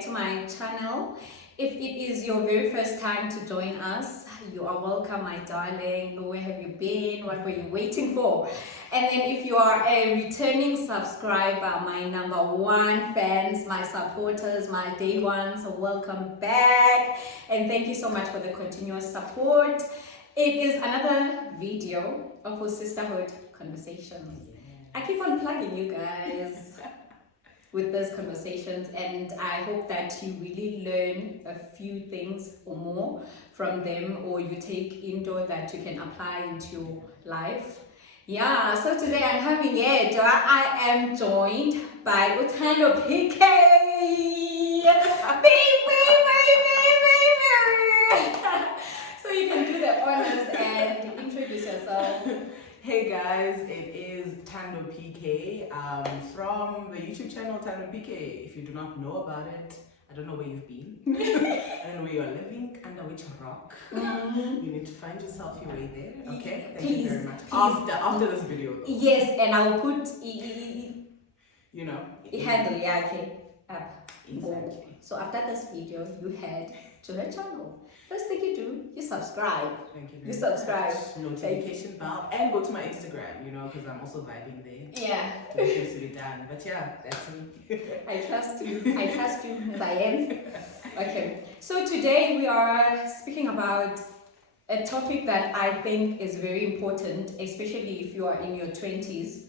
back to my channel. If it is your very first time to join us, you are welcome, my darling. Where have you been? What were you waiting for? And then if you are a returning subscriber, my number one fans, my supporters, my day ones, welcome back. And thank you so much for the continuous support. It is another video of our Sisterhood conversations. I keep on plugging you guys with those conversations, and I hope that you really learn a few things or more from them, or you take indoor that you can apply into your life. Yeah, so today I'm having it. I am joined by Thando PK. So you can do the honors and introduce yourself. Hey guys, it is Thando PK from the YouTube channel Thando PK. If you do not know about it, I don't know where you've been. I don't know where you're living, under which rock. You need to find yourself your way there. Okay? Thank you very much. After this video though. Yes, and I will put you know. handle, yeah, okay. Up. Exactly. So after this video, you head to her channel. First thing you do, you subscribe. Thank you very You subscribe. much. Notification bell, and go to my Instagram, because I'm also vibing there. Yeah. Things to be done. But yeah, that's me. I trust you. I trust you as I am. Okay. So today we are speaking about a topic that I think is very important, especially if you are in your 20s.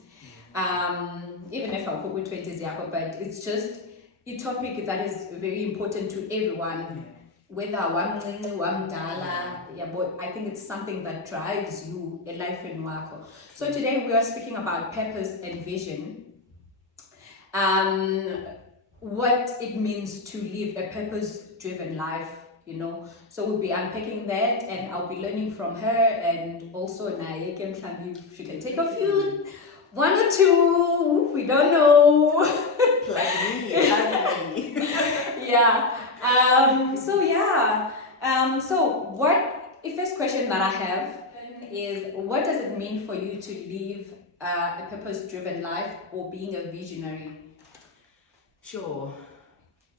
Even if I'm with 20s, yeah, but it's just a topic that is very important to everyone. Whether one dollar, yeah, but I think it's something that drives you a life in Marco. So today we are speaking about purpose and vision. What it means to live a purpose-driven life, So we'll be unpacking that, and I'll be learning from her, and also Naye can she can take a few, one or two, we don't know. Plug me. Yeah. So the first question that I have is, what does it mean for you to live a purpose-driven life or being a visionary? Sure.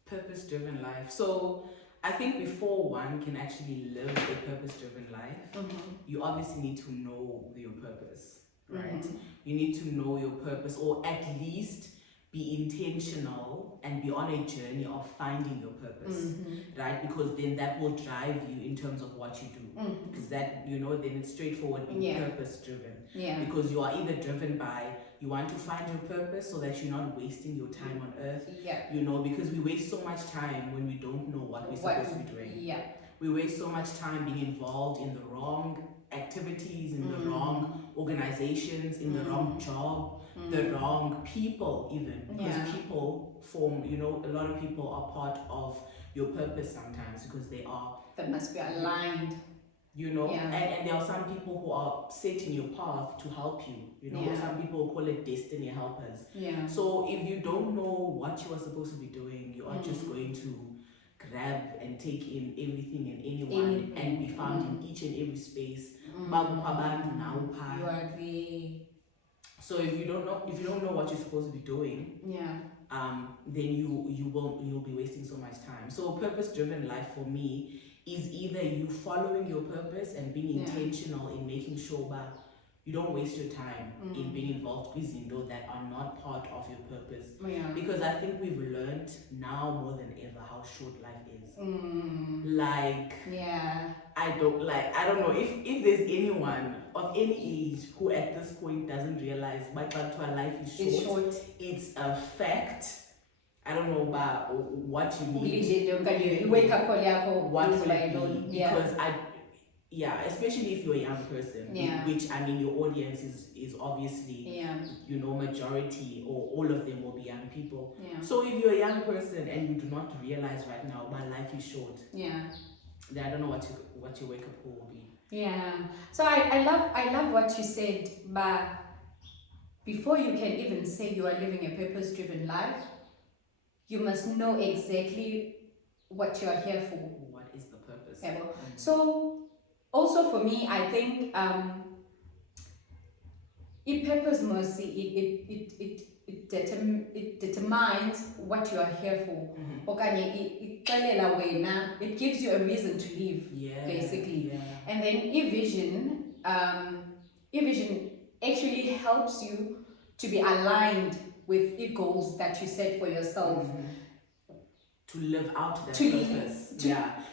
Purpose-driven life. So I think before one can actually live a purpose-driven life, you obviously need to know your purpose, right? You need to know your purpose, or at least be intentional and be on a journey of finding your purpose, right? Because then that will drive you in terms of what you do. Because that, then it's straightforward, being purpose-driven. Yeah. Because you are either driven by, you want to find your purpose so that you're not wasting your time on earth. Yeah. Because we waste so much time when we don't know what we're supposed to be doing. Yeah. We waste so much time being involved in the wrong activities, in the wrong organizations, in the wrong job, the wrong people even. Because people form, a lot of people are part of your purpose sometimes, because they must be aligned. And there are some people who are set in your path to help you, Some people call it destiny helpers. Yeah. So if you don't know what you are supposed to be doing, you are just going to grab and take in everything and anyone and be found in each and every space. You agree. So if you don't know what you're supposed to be doing, then you'll be wasting so much time. So purpose-driven life for me is either you following your purpose and being intentional in making sure that you don't waste your time in being involved with things that are not part of your purpose. Because I think we've learned now more than ever how short life is. I don't know if there's anyone of any age who at this point doesn't realize my life is short. It's a fact. I don't know about what you need. You wake up what will it be? Because especially if you're a young person, which your audience is obviously majority, or all of them will be young people. So if you're a young person and you do not realize right now my life is short, then I don't know what your wake up call will be. Yeah. So I love what you said, but before you can even say you are living a purpose-driven life, you must know exactly what you are here for. What is the purpose? So also for me, I think purpose must it determines what you are here for. It gives you a reason to live, basically. And then e-vision actually helps you to be aligned with the goals that you set for yourself. To live out that To purpose.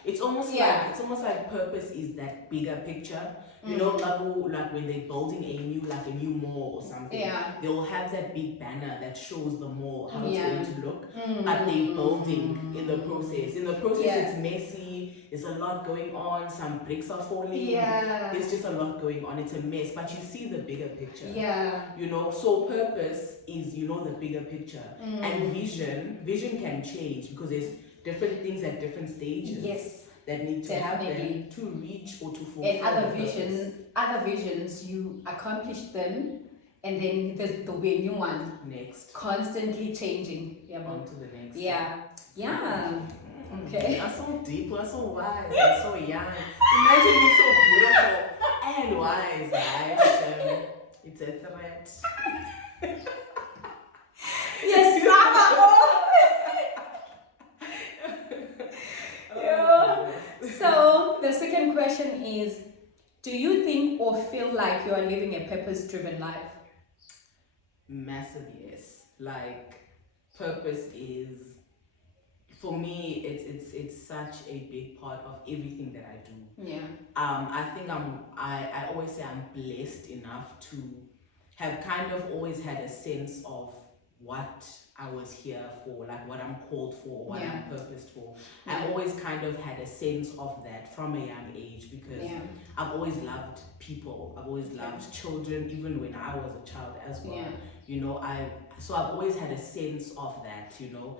It's almost like purpose is that bigger picture. You know, like when they're building a new mall or something, they'll have that big banner that shows the mall, how it's going to look, but they're building in the process. In the process, it's messy, there's a lot going on, some bricks are falling, there's just a lot going on, it's a mess, but you see the bigger picture. You know, so purpose is, you know, the bigger picture. And vision can change because there's different things at different stages that need to happen to reach or to fulfill. And other visions, you accomplish them, and then there'll be a new one next, constantly changing. On to the next. Okay. You're so deep, you're so wise, you're so young. Imagine being so beautiful and wise, right? It's a threat. Yes, So the second question is, do you think or feel like you are living a purpose-driven life? Massive yes. Like, purpose is, for me, it's such a big part of everything that I do. I think I always say I'm blessed enough to have kind of always had a sense of what I was here for, like what I'm called for, what I'm purposed for. I always kind of had a sense of that from a young age because I've always loved people. I've always loved children, even when I was a child as well. You know, I've always had a sense of that, you know.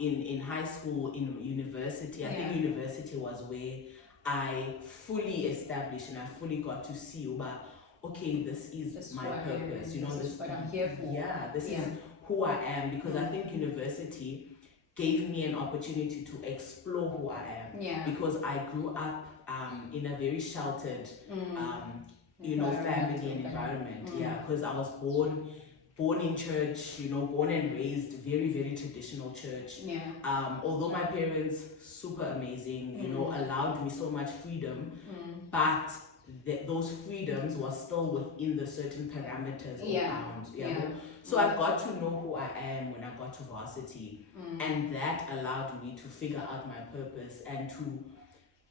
In high school, in university, I think university was where I fully established and I fully got to see about, okay, this is my purpose, you know, this is what I'm here for. This is who I am, because I think university gave me an opportunity to explore who I am. Because I grew up in a very sheltered, you know, family and environment. Because I was born in church, you know, born and raised very, very traditional church. Although my parents, super amazing, you know, allowed me so much freedom, but those freedoms were still within the certain parameters or bounds. So I got to know who I am when I got to varsity, and that allowed me to figure out my purpose and to,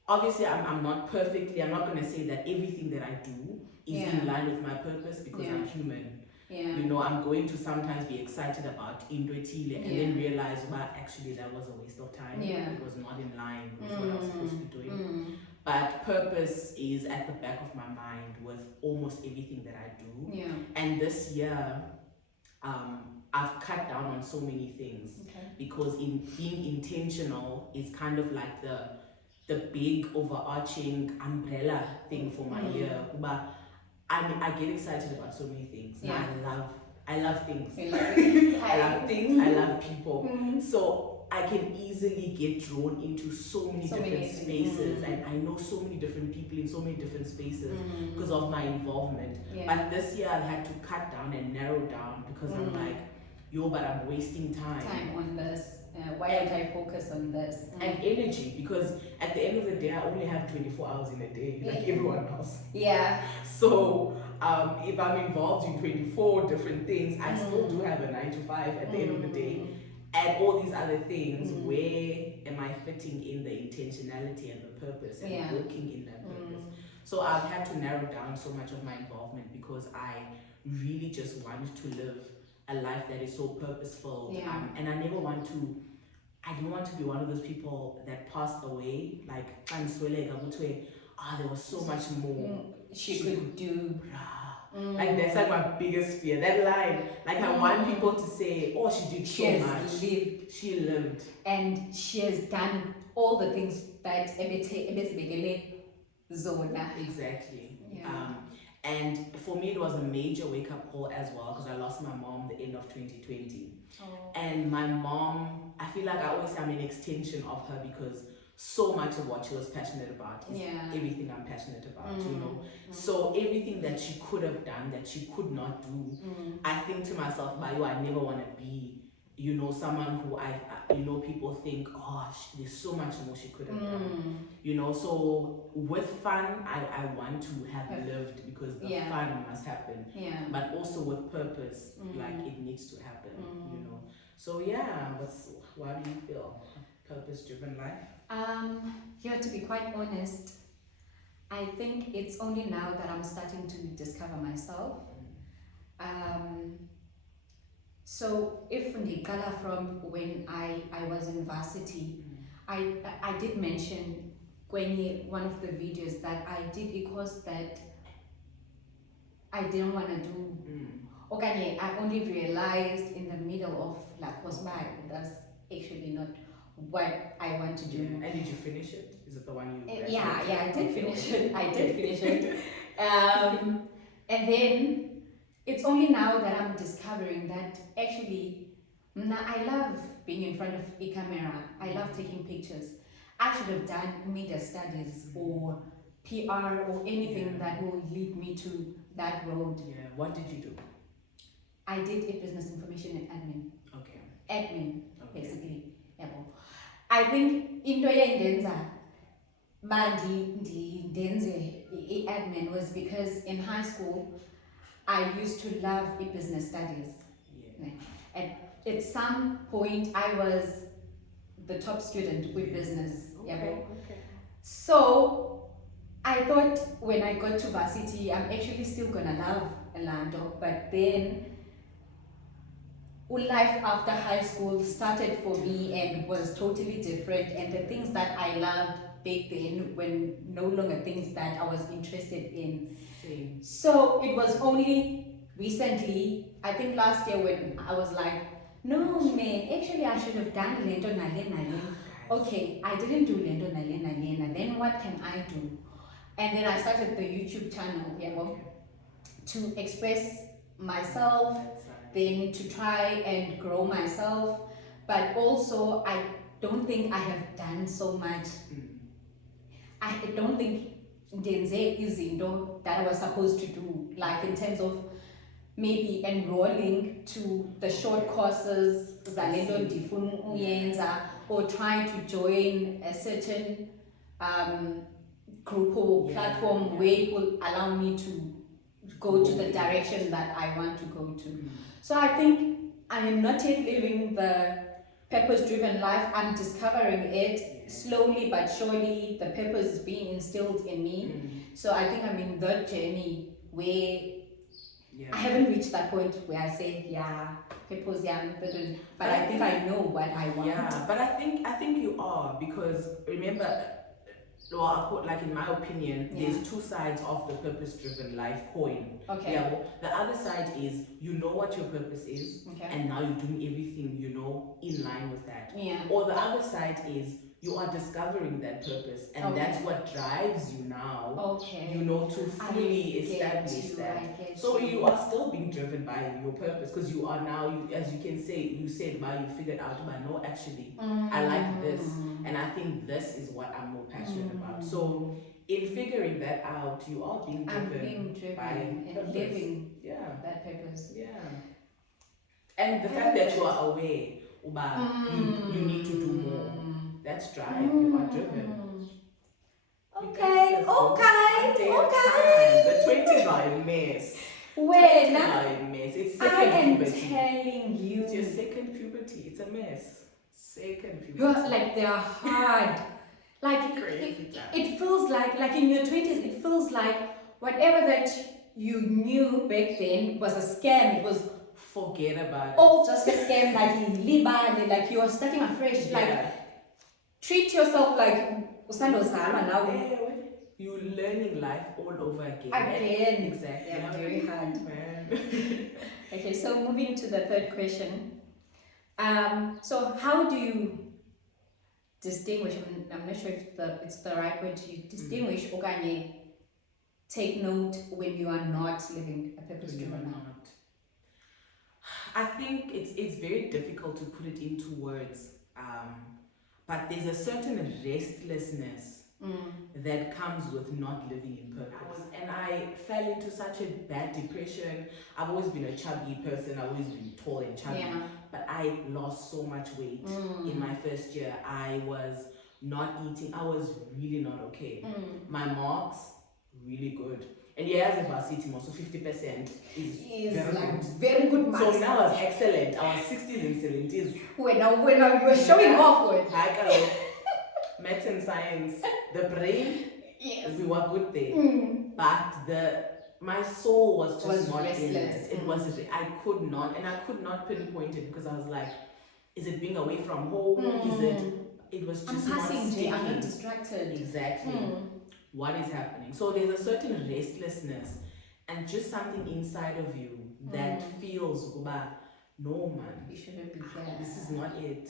obviously I'm not going to say that everything that I do is in line with my purpose because I'm human. You know, I'm going to sometimes be excited about Indwetile and then realize, well, actually that was a waste of time. It was not in line with what I was supposed to be doing. But purpose is at the back of my mind with almost everything that I do. And this year, I've cut down on so many things because in being intentional is kind of like the big overarching umbrella thing for my year. But I get excited about so many things. I love things. I love things. I love people. So I can easily get drawn into so many different spaces, and I know so many different people in so many different spaces because of my involvement. But this year I've had to cut down and narrow down because I'm like, but I'm wasting time on this. Why don't I focus on this? And energy, because at the end of the day, I only have 24 hours in a day, like everyone else. So if I'm involved in 24 different things, I still do have a 9 to 5 at the end of the day. And all these other things, where am I fitting in the intentionality and the purpose and working in that purpose? So I've had to narrow down so much of my involvement because I really just want to live a life that is so purposeful. And I didn't want to be one of those people that passed away, like, there was so much more she could do. Like, that's like my biggest fear. That line, like, I want people to say, oh, she did so much. She lived. And she has done all the things that Zona. Exactly. And for me, it was a major wake-up call as well because I lost my mom the end of 2020. And my mom, I feel like I always say I'm an extension of her because so much of what she was passionate about is everything I'm passionate about, you know. So everything that she could have done that she could not do, I think to myself, Bayo, I never want to be, you know, someone who you know, people think, oh, there's so much more she could have done, you know. So with fun, I want to have lived, because the fun must happen, but also with purpose, like it needs to happen, you know. So yeah, how do you feel? Purpose-driven life? Yeah, to be quite honest, I think it's only now that I'm starting to discover myself. So if Ndikala, from when I was in varsity, I did mention when one of the videos that I did because that I didn't want to do. Okay, I only realized in the middle of like was my that's actually not what I want to do. Yeah. And did you finish it? Is it the one you graduated? Yeah, I did finish it. I did finish it. And then it's only now that I'm discovering that actually I love being in front of a camera. I love taking pictures. I should have done media studies or PR or anything that will lead me to that road. Yeah. What did you do? I did a business information and admin. Okay. Admin, basically. Yeah. I think into yendenza ndenze admin was because in high school I used to love business studies. Yeah. At some point I was the top student with business. Okay. So I thought when I got to varsity, I'm actually still gonna love Orlando, but then life after high school started for me and was totally different, and the things that I loved back then were no longer things that I was interested in. Same. So it was only recently, I think last year, when I was like, no man, actually I should have done Lento Nalen. Okay, I didn't do Lento Nalen, then what can I do? And then I started the YouTube channel, to express myself, then to try and grow myself, but also I don't think I have done so much. I don't think ndenze izinto that I was supposed to do, like in terms of maybe enrolling to the short courses zalento ndifuna uyenza, or trying to join a certain group or platform where it will allow me to go to the direction that I want to go to. So I think I am not yet living the purpose-driven life. I'm discovering it slowly but surely. The purpose is being instilled in me. So I think I'm in that journey where I haven't reached that point where I say, purpose, but I think I know what I want. Yeah, but I think you are, because remember, like in my opinion, there's two sides of the purpose-driven life coin. Okay. Yeah, the other side is you know what your purpose is, and now you're doing everything, you know, in line with that. Yeah. Or the other side is you are discovering that purpose, and that's what drives you now. Okay. You know, to fully establish that. So you are still being driven by your purpose, because you are now, as you can say, you said, you figured out, but no, actually, I like this, and I think this is what I'm more passionate about. So in figuring that out, you are being driven by and purpose. Living that purpose. Yeah. And the fact that you are aware, you need to do more. That's drive. You are driven. Okay. The 20s are a mess. When it's second I am puberty. Telling you, It's your second puberty. It's a mess. Second puberty. You're like, they are hard. Like it feels like in your 20s, it feels like whatever that you knew back then was a scam. It was, forget about it. All just a scam. Like you are starting afresh. Like treat yourself like usandozalwa now. You're learning life all over again. Exactly. Yeah, very hard. Man. Okay, so moving to the third question. So how do you distinguish? I'm not sure if it's the right word to distinguish or can you take note when you are not living a purpose-driven life? I think it's very difficult to put it into words. but there's a certain restlessness that comes with not living in purpose. And I fell into such a bad depression. I've always been a chubby person. I've always been tall and chubby. Yeah. But I lost so much weight in my first year. I was not eating. I was really not okay. My marks, really good. And yes, if I see Timo, so 50% is very like good. very good marks. So now I was excellent. I was 60s and 70s. When you were showing off with high color, maths and science, the brain, yes, we were good there. But my soul was just not restless. In it. It was I could not, and I could not pinpoint it because I was like, is it being away from home? Is it? It was just I'm passing, not sticking. I'm not distracted. Exactly. What is happening? So there's a certain restlessness and just something inside of you that feels, no man, we shouldn't be here. This is not it.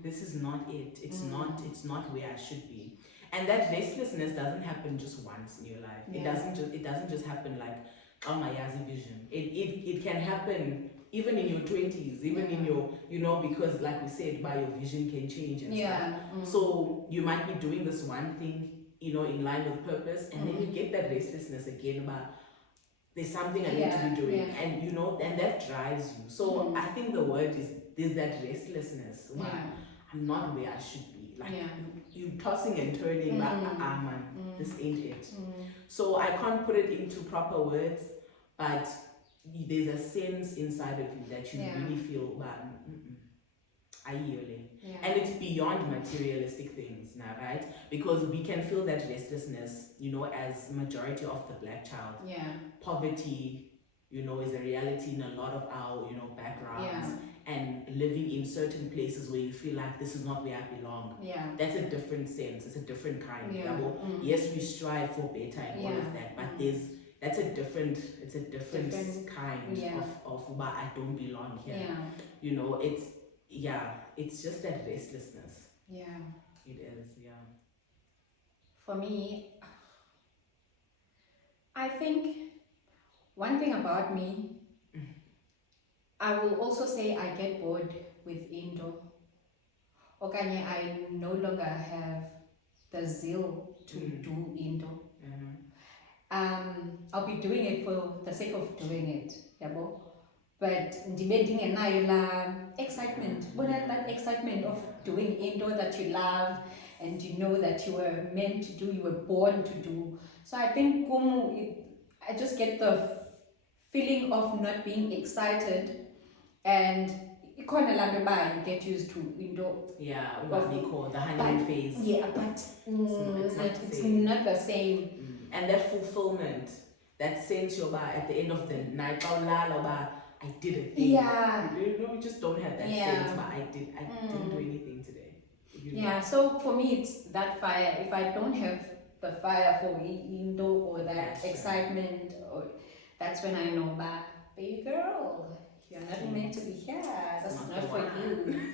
This is not it. It's not. It's not where I should be. And that restlessness doesn't happen just once in your life. Yeah. It doesn't just happen like my vision. It can happen even in your 20s, even in your, because like we said, by your vision can change and stuff. So you might be doing this one thing, in line with purpose, and then you get that restlessness again about there's something I need to be doing, and and that drives you. So I think the word is there's that restlessness. I'm not where I should be. Like you tossing and turning, man, this ain't it. So I can't put it into proper words, but there's a sense inside of you that you really feel, and it's beyond materialistic things now, right? Because we can feel that restlessness, as majority of the black child. Poverty, is a reality in a lot of our, backgrounds. And living in certain places where you feel like this is not where I belong. That's a different sense. It's a different kind. Yes, we strive for better and all of that, but it's a different kind of why I don't belong here. It's just that restlessness. It is. For me, I think one thing about me, I will also say I get bored with Indo. Okanye, I no longer have the zeal to do Indo. I'll be doing it for the sake of doing it, yabo. But ndingenayo la excitement. When that excitement of doing Indo that you love and you know that you were meant to do, you were born to do. So I think I just get the feeling of not being excited, and you get used to Indo. What we call the honeymoon phase. But it's not the same. And that fulfillment, that sense at the end of the night, I did a thing. We just don't have that sense, but I didn't do anything today. So for me, it's that fire. If I don't have the fire for Indo or that excitement, that's when I know, baby girl, you're not meant to be here. That's not for you,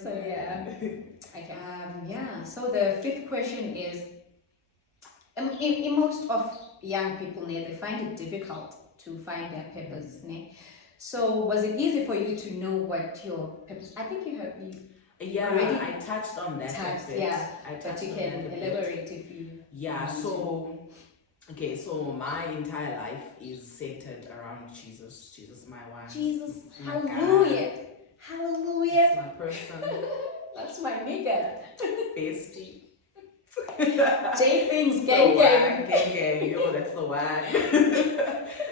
So okay. So the fifth question is, in most of young people, they find it difficult to find their purpose. So was it easy for you to know what your purpose? I think you already I touched on that. But you can elaborate if you. So my entire life is centered around Jesus. Jesus, my wife. Jesus, hallelujah. Hallelujah. That's my person. That's my nigga. Bestie. J things, gang. That's the one.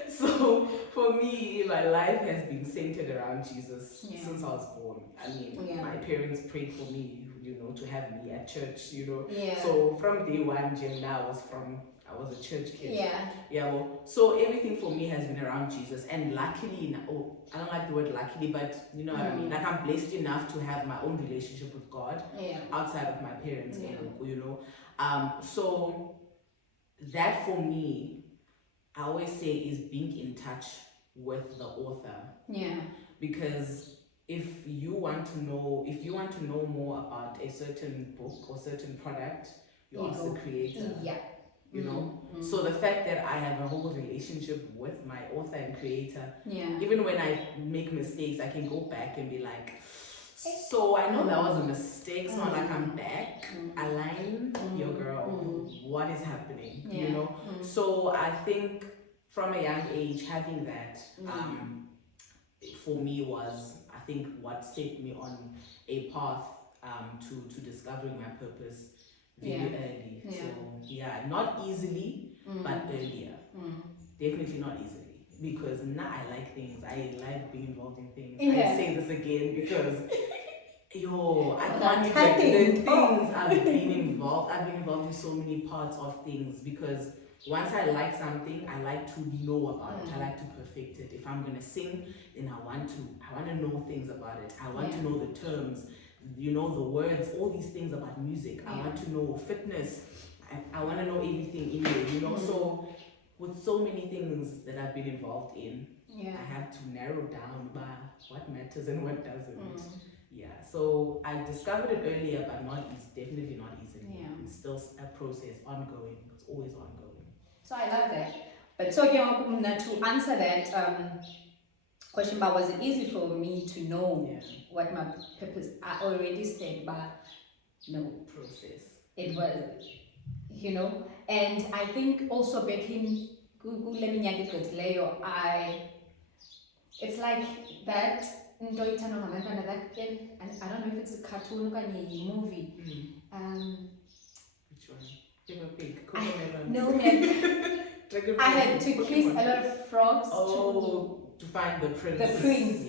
So for me, my life has been centered around Jesus since I was born. I mean, my parents prayed for me, to have me at church, So from day one, I was a church kid. So everything for me has been around Jesus, and luckily, I don't like the word luckily, but you know what I mean. Like, I'm blessed enough to have my own relationship with God outside of my parents, So that for me, I always say, is being in touch with the author. Because if you want to know more about a certain book or certain product, you ask the creator. So the fact that I have a whole relationship with my author and creator, even when I make mistakes, I can go back and be like, So I know that was a mistake. So like I'm back. Align your girl. What is happening? Yeah. You know. So I think from a young age having that for me was I think what set me on a path to discovering my purpose very early. Yeah. So yeah, not easily, but earlier. Definitely not easily. Because now I like things. I like being involved in things. Yeah. I say this again because I Well, can't that's even the happening. things I've been involved. I've been involved in so many parts of things because once I like something, I like to know about it. I like to perfect it. If I'm gonna sing, then I want to know things about it. I want to know the terms, the words, all these things about music. I want to know fitness. I want to know everything in it. So with so many things that I've been involved in, I have to narrow down by what matters and what doesn't. Yeah, so I discovered it earlier, but definitely not easily. Yeah. It's still a process, ongoing. It's always ongoing. So I love that. But so again, to answer that question, but was it easy for me to know what my purpose? I already said, but no process. It was, and I think also back in it's like that into ithando ngabantwana that I don't know if it's a cartoon or a movie. Which one? Peppa Pig, No, I had to kiss a lot of frogs to find the prince. The prince.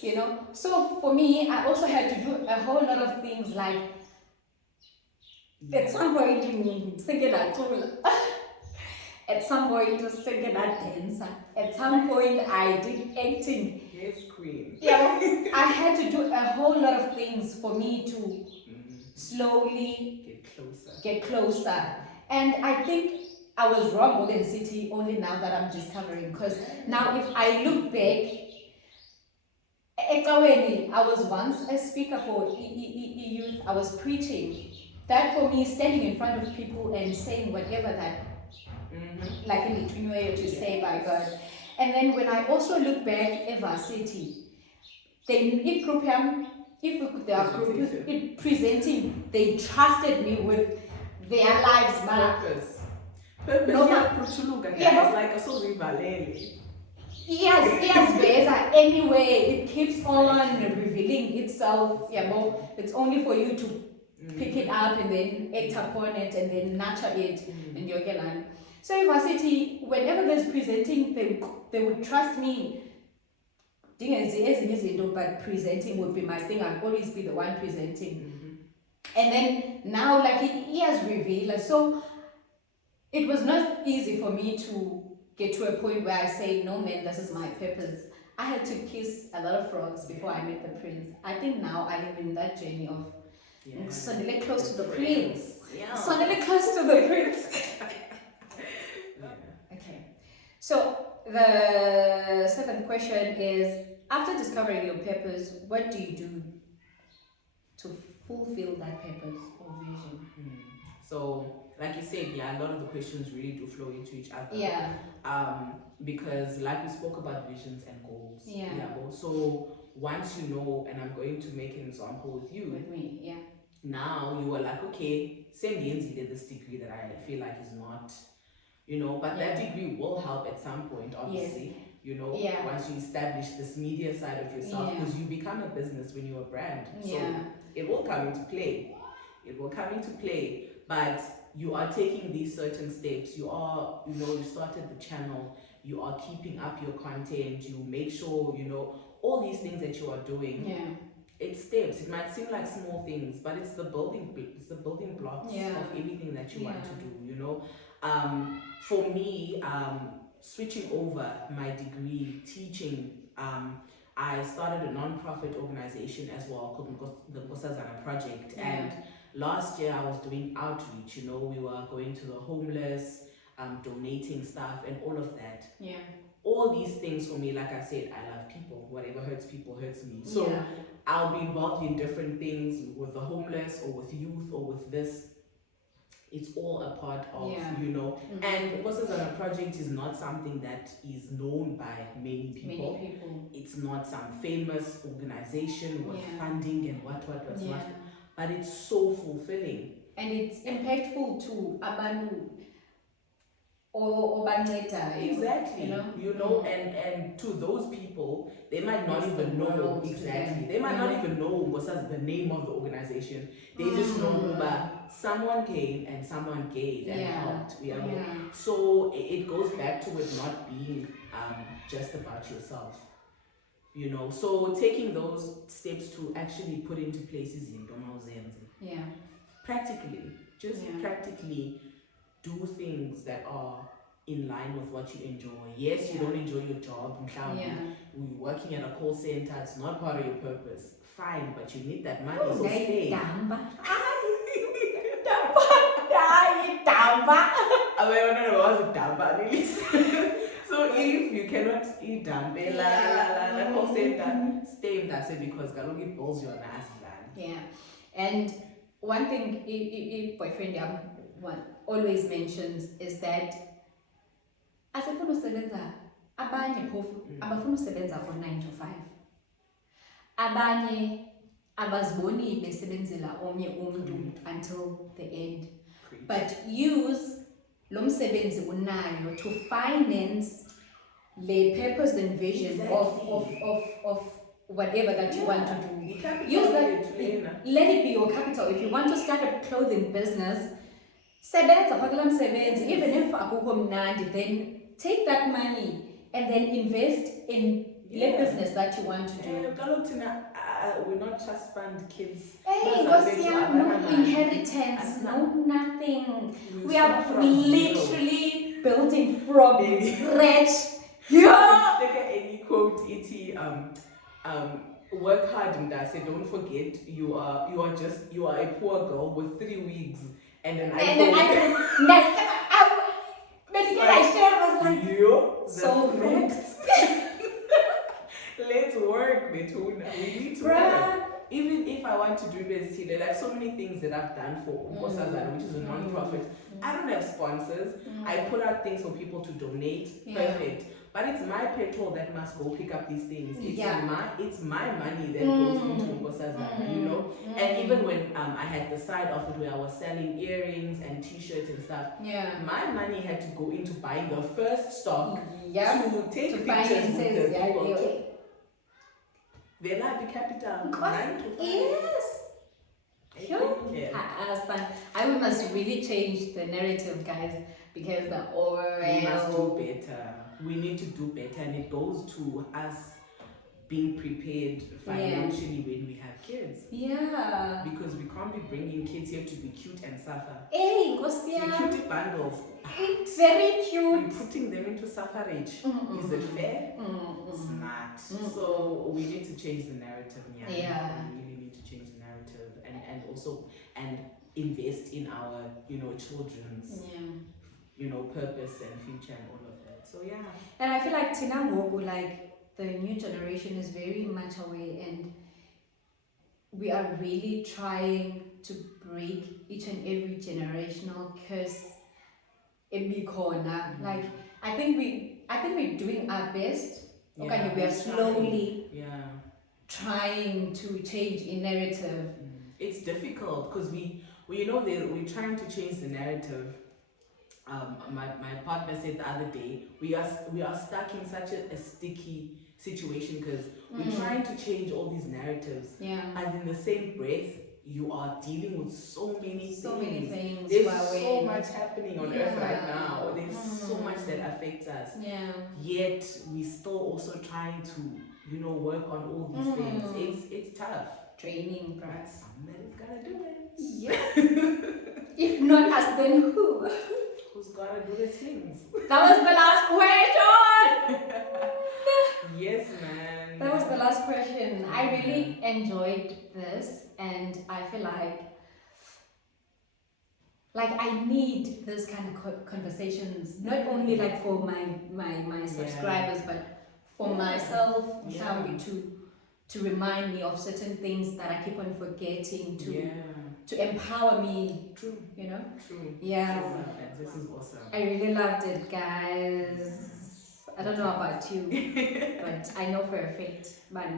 Yes. So for me, I also had to do a whole lot of things like at some point singing a tool. At some point singing a dancer. At some point I did acting. Yes, queen. Yeah, I had to do a whole lot of things for me to slowly get closer. And I think I was wrong in city only now that I'm discovering, because now if I look back, I was once a speaker for youth. I was preaching. That for me, standing in front of people and saying whatever that, like in between way to say by God. And then when I also look back at varsity, if they are presenting, they trusted me with their lives. Purpose. No, it's like a Valele. Yes, anyway, it keeps on revealing itself. It's only for you to pick it up and then act upon it and then nurture it in your land. So university, whenever there's presenting, they would trust me. But presenting would be my thing. I'd always be the one presenting. And then now, like he has revealed, so it was not easy for me to get to a point where I say, no man, this is my purpose. I had to kiss a lot of frogs before I met the prince. I think now I am in that journey of suddenly close to the prince. Suddenly close to the prince. Okay. So the seventh question is, after discovering your purpose, what do you do to fulfill that purpose or vision? So, like you said, a lot of the questions really do flow into each other. Because like we spoke about visions and goals. So once you know, and I'm going to make an example with you. With me, Now you are like, okay, same Yenzi did this degree that I feel like is not, but that degree will help at some point, obviously. Once you establish this media side of yourself, because you become a business when you're a brand. So it will come into play. But you are taking these certain steps. You are, you started the channel, you are keeping up your content, you make sure, all these things that you are doing. It's steps. It might seem like small things, but it's the building blocks of everything that you want to do, For me, switching over my degree, teaching, I started a non-profit organization as well called the Nkosazana Project. And last year I was doing outreach, we were going to the homeless, donating stuff and all of that. All these things for me, like I said, I love people. Whatever hurts people hurts me. So I'll be involved in different things with the homeless or with youth or with this. It's all a part of, Yeah. you know. And courses on a project is not something that is known by many people. Many people. It's not some famous organization with Yeah. funding and what's Yeah. not. But it's so fulfilling. And it's impactful to abantu or bancedayo. Exactly. You know, and to those people, they might not It's even the know. world to Exactly. them. They might You not know? even know what's the name of the organization. They just know someone came and someone gave and helped. You know? Yeah. So it goes back to it not being just about yourself. You know, so taking those steps to actually put into places in Domauzenzi. Yeah. Practically, practically do things that are in line with what you enjoy. Yes, you don't enjoy your job. You're working at a call center, it's not part of your purpose. Fine, but you need that money, so stay. So if you cannot eat la call center, stay in that because it balls your ass. Yeah. And one thing boyfriend always mentions is that asifuna usebenza abanye phofu abafuna usebenza for 9 to 5. Abanye abaziboni besebenzela omnye umuntu until the end. But use lo msebenzi unayo to finance the purpose and vision of whatever that you want to do. Use that, let it be your capital. If you want to start a clothing business, sebenza kwakula msebenzi, even if akukho mnandi, then take that money and then invest in the business that you want to do. We're not just fund kids. Hey, no inheritance, no nothing. We are literally building from scratch. Yeah. Look at any quote, work hard and I say don't forget you are a poor girl with 3 wigs and an iPhone. So let's work, Betuna. We need to work. Even if I want to do this, there are so many things that I've done for Unkosazana, which is a non-profit. I don't have sponsors. I put out things for people to donate. Perfect. But it's my petrol that must go pick up these things. It's my money that goes into Unkosazana, you know? And even when I had the side of it where I was selling earrings and t-shirts and stuff, my money had to go into buying the first stock to take pictures with the people. They like the capital. Yes. I understand. We must really change the narrative, guys, because we must do better. We need to do better, and it goes to us being prepared financially when we have kids. Yeah. Because we can't be bringing kids here to be cute and suffer. Hey, cute bundles. It's very cute. We're putting them into suffrage. Is it fair? It's not. So we need to change the narrative. We really need to change the narrative and also invest in our children's purpose and future and all of that. So and I feel like Tina Mogu, like the new generation is very much away, and we are really trying to break each and every generational curse in Bikona. Like I think we're doing our best. Okay, we are slowly trying to change a narrative. It's difficult because we're trying to change the narrative. My partner said the other day we are stuck in such a sticky situation because we're trying to change all these narratives, and in the same breath you are dealing with so many things. There's so much happening on earth right now. There's so much that affects us. Yet we still also trying to work on all these things. It's tough. Training, but somebody's gotta do it. Yeah. If not us, then who? Who's gotta do the things? That was the last question. Yes, man. That was the last question. I really enjoyed this, and I feel like I need this kind of conversations, not only like for my subscribers, but for myself, to remind me of certain things that I keep on forgetting to to empower me. True. You know? True. Yeah. I love that. This is awesome. I really loved it, guys. I don't know about you, but I know for a fact, but yeah,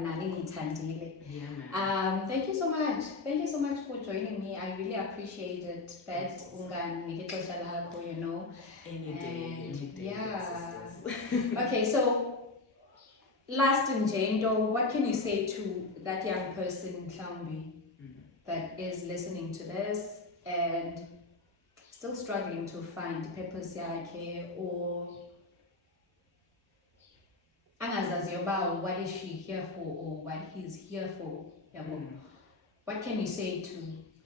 man. thank you so much. Thank you so much for joining me. I really appreciate it. That you know. Any day, Yeah. sisters. Okay, so last in Jendo, what can you say to that young person, Mhlawumbi, that is listening to this and still struggling to find purpose yakhe, or angazaziyo uba what is she here for or what he's here for? What can you say to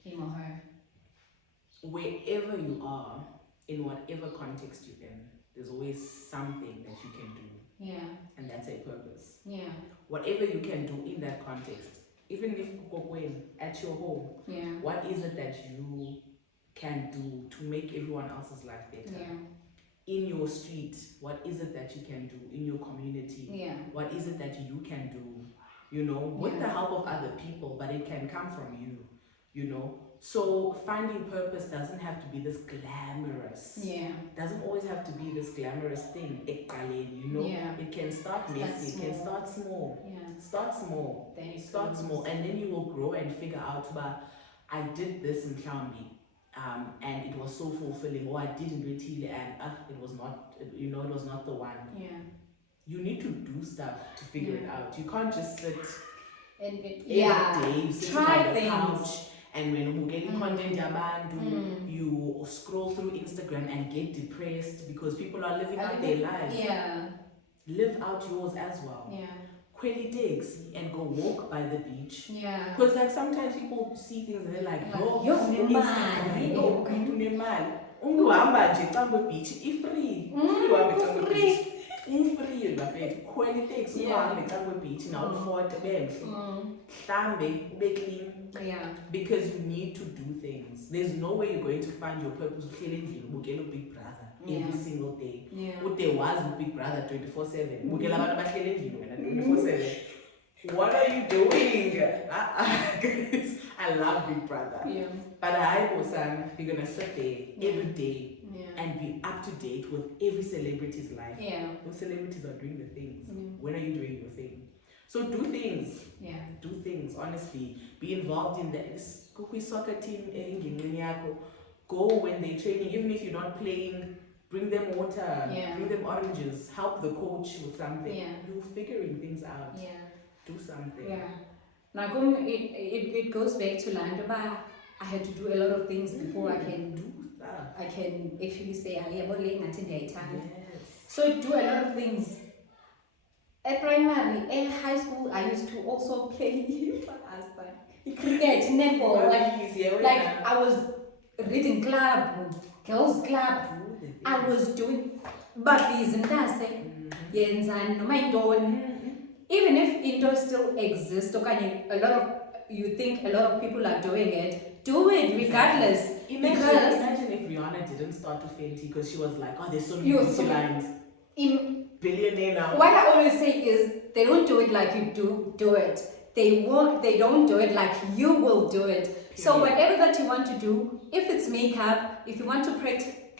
him or her? Wherever you are, in whatever context you're in, there's always something that you can do. Yeah. And that's a purpose. Yeah. Whatever you can do in that context, even if at your home, yeah, what is it that you can do to make everyone else's life better? Yeah. In your street, what is it that you can do? In your community, Yeah. what is it that you can do? You know, with Yeah. the help of other people, but it can come from you, you know. So finding purpose doesn't have to be this glamorous. Yeah. Doesn't always have to be this glamorous thing, you know. Yeah. It can start messy, it can start small. Yeah. Start small. Then Start small, and then you will grow and figure out, but I did this in Mhlawumbi, and it was so fulfilling, or I didn't really, and it was not, you know, it was not the one. Yeah. You need to do stuff to figure it out. You can't just sit and every day, you sit try on the things. couch, and when you get content you scroll through Instagram and get depressed because people are living out their lives. Yeah. Live out yours as well. Yeah. Quelly taxi and go walk by the beach. Yeah. Because like sometimes people see things and they're like, yo, unemali, uhamba nje xa beach i-free. Free free bafethu. Quelly taxi uhambe xa beach na ufote benhle. Mhlambe ube clean. Yeah. Because you need to do things. There's no way you're going to find your purpose with Big Brother every single day. Yeah. There was Big Brother 24/7. 24/7. What are you doing? Guys, I love Big Brother. Yeah. But you're gonna sit there every day and be up to date with every celebrity's life. Yeah. Those celebrities are doing the things. When are you doing your thing? So do things. Yeah. Do things, honestly. Be involved in the soccer team. Go when they're training, even if you're not playing. Bring them water. Yeah. Bring them oranges. Help the coach with something. Yeah. You're figuring things out. Yeah. Do something. Yeah. Now, it goes back to Landoba. I had to do a lot of things before I can do stuff. I can actually say I am only Yes. So do a lot of things. At primary, at high school, I used to also play cricket, netball. Like I was reading club, girls club. I was doing babies and even if indoor still exists, you think a lot of people are doing it, do it regardless. Imagine if Rihanna didn't start to Fenty because she was like, oh, there's so many beauty lines. Billionaire now. What I always say is, they don't do it like you do it. They don't do it like you will do it. Period. So whatever that you want to do, if it's makeup, if you want to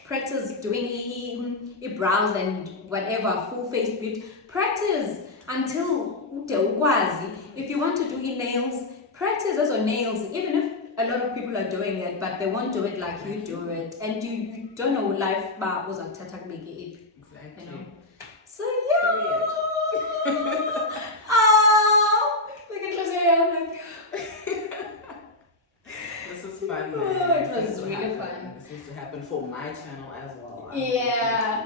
practice doing brows and whatever, full face beauty, practice until ukwazi. If you want to do nails, practice as on nails, even if a lot of people are doing it, but they won't do it like you do it. And you don't know life was exactly. You know? So yeah. Oh, look at Jose. This is fun, man. It was really fun. This needs to happen for my channel as well. Yeah.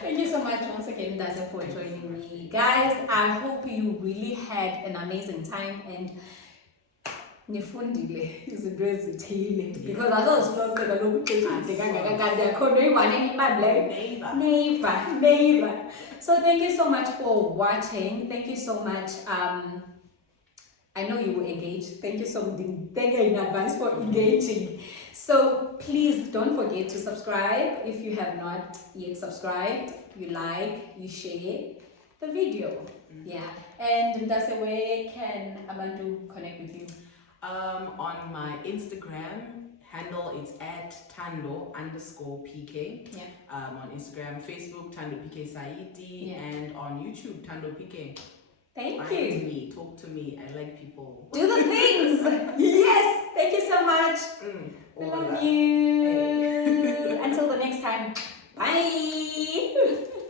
Thank you so much once again, Daza, for joining me. Guys, I hope you really had an amazing time and nifundile izinto ezithile because asoziloqela lokuthi kangaka yakhona uyiwane enibambileyo never. So thank you so much for watching. Thank you so much. I know you will engage. Thank you so much. Thank you in advance for engaging. So please don't forget to subscribe if you have not yet subscribed. You like, you share the video. Yeah. And that's the way can Amandu connect with you. On my Instagram handle, it's at Thando_PK. Yeah. On Instagram, Facebook, Thando PK Saiti, Yeah. and on YouTube, Thando PK. Thank Find you. me, talk to me. I like people. Do the things. Yes. Thank you so much. We love you. Hey. Until the next time. Bye.